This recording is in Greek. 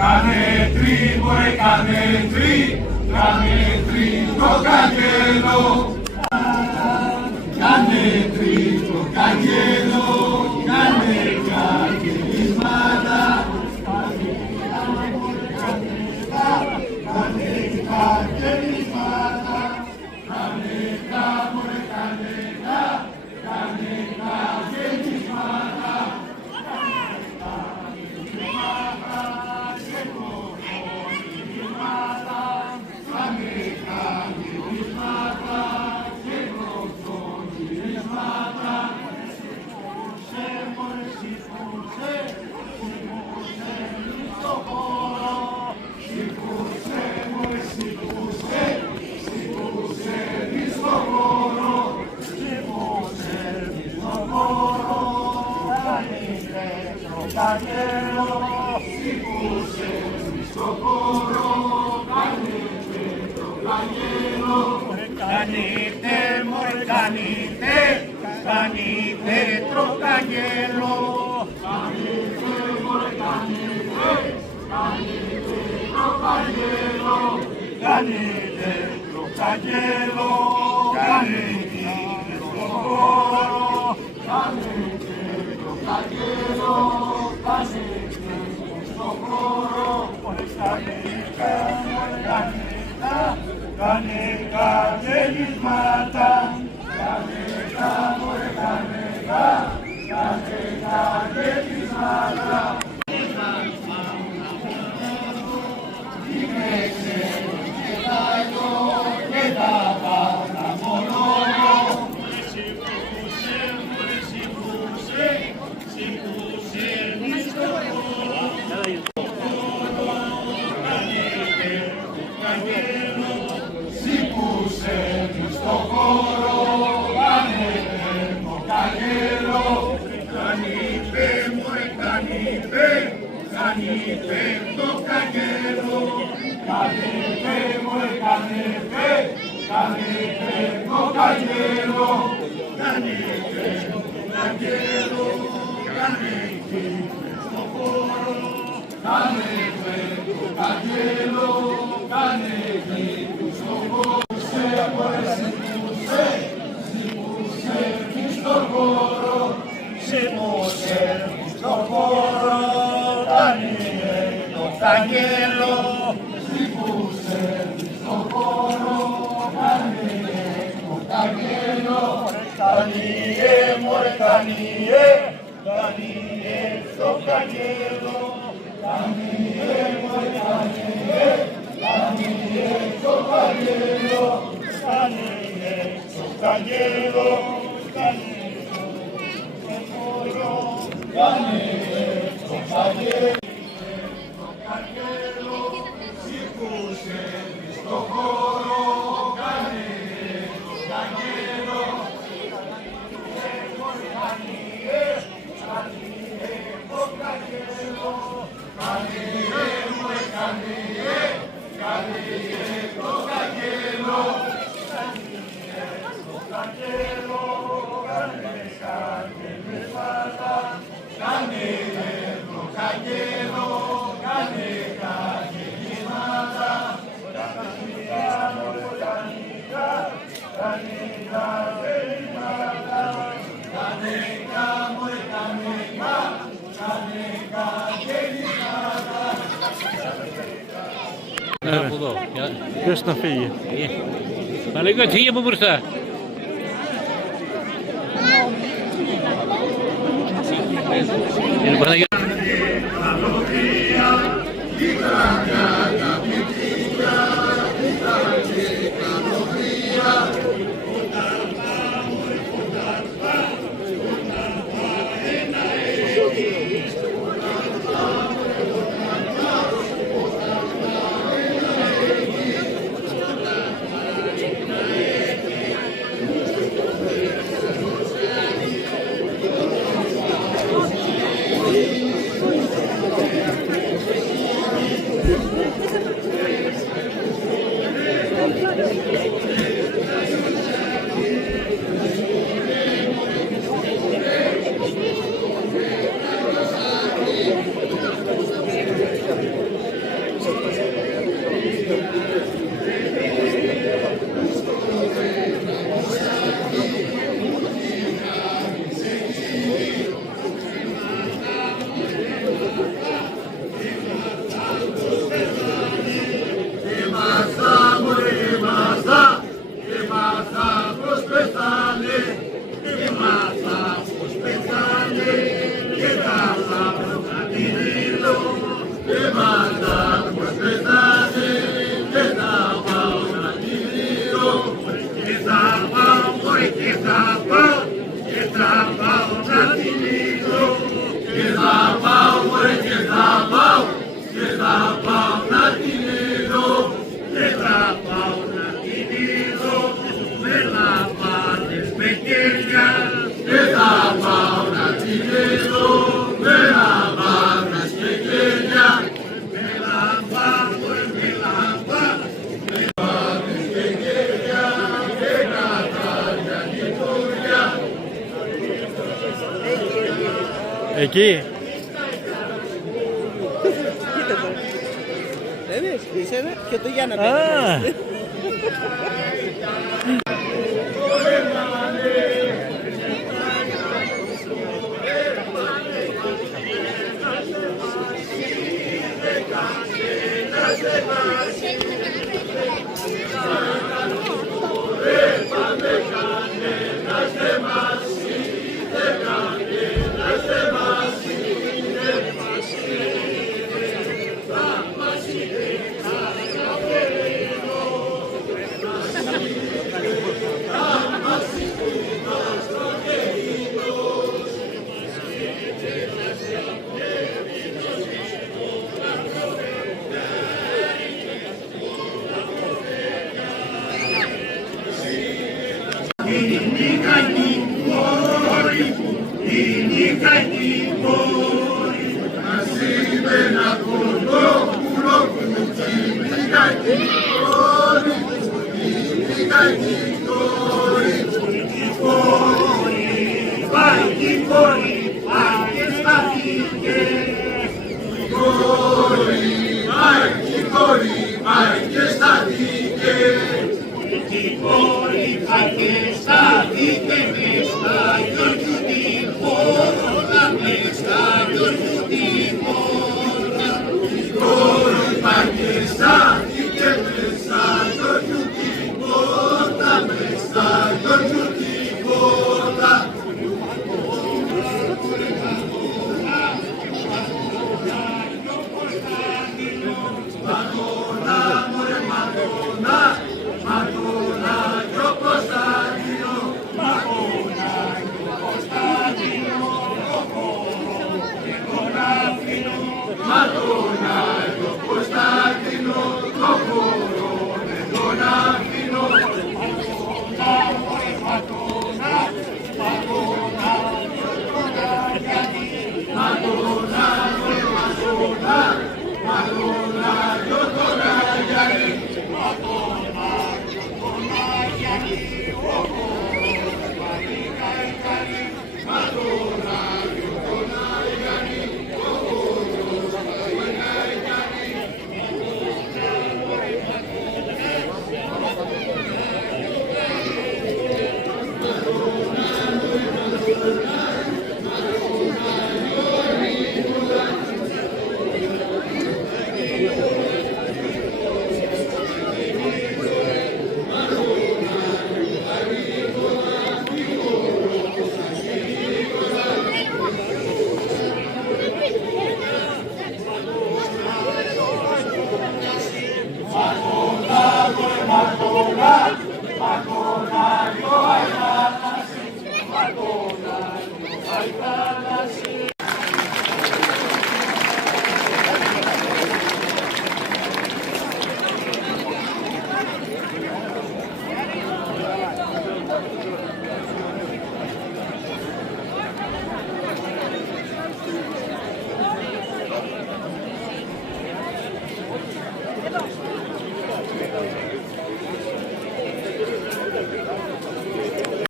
Κάνε τρί, μωρέ, κάνε τρί, κάνε τρί το καγγέλο. Κάνε τρί το καγγέλο, κάνε καγγελίσματα. Κάνε καγγελίσματα, κάνε μωρέ, κάνε καγγελίσματα. Κάνετε, μωρέ, κάνετε, κάνετε τροκαγγέλο. Κάνετε, μωρέ, κάνετε, κάνετε τροκαγγέλο. Κάνετε τροκαγγέλο, κάνετε στο χώρο. Κάνετε τροκαγγέλο, κάνετε στο χώρο. Κάνε καγγελίσματα, Κάνε μωρέ, κάνε καγγελίσματα. Είμαι ξένος και θα εγώ και θα πάω μόνο. Κάνετε το καγγέλο, κάνετε μωρέ, κάνετε, κάνετε το καγγέλο. Κάνετε το καγγέλο, κάνετε στο χώρο. Κάνετε το καγγέλο, κάνετε στο χώρο. Σήκωσε στο χώρο, σήκωσε στο χώρο. καγγέλο. Σήκωσε στο χώρο, κάνε το καγγέλο. Κάνιε, μωρέ, κάνιε, κάνιε στο καγγέλο. Κάνιε, μωρέ, κάνιε, κάνιε το καγγέλο. Κάνιε στο καγγέλο, κάνιε στο χώρο. Κάνε το καγγέλο. Σήκωσε στο χώρο, κάνε το καγγέλο. Ποιος να φύγει. Θα λέγω έτσι φύγε από μπροστά. Εκεί. Είσαι και το Γιάννα Α, Madonna,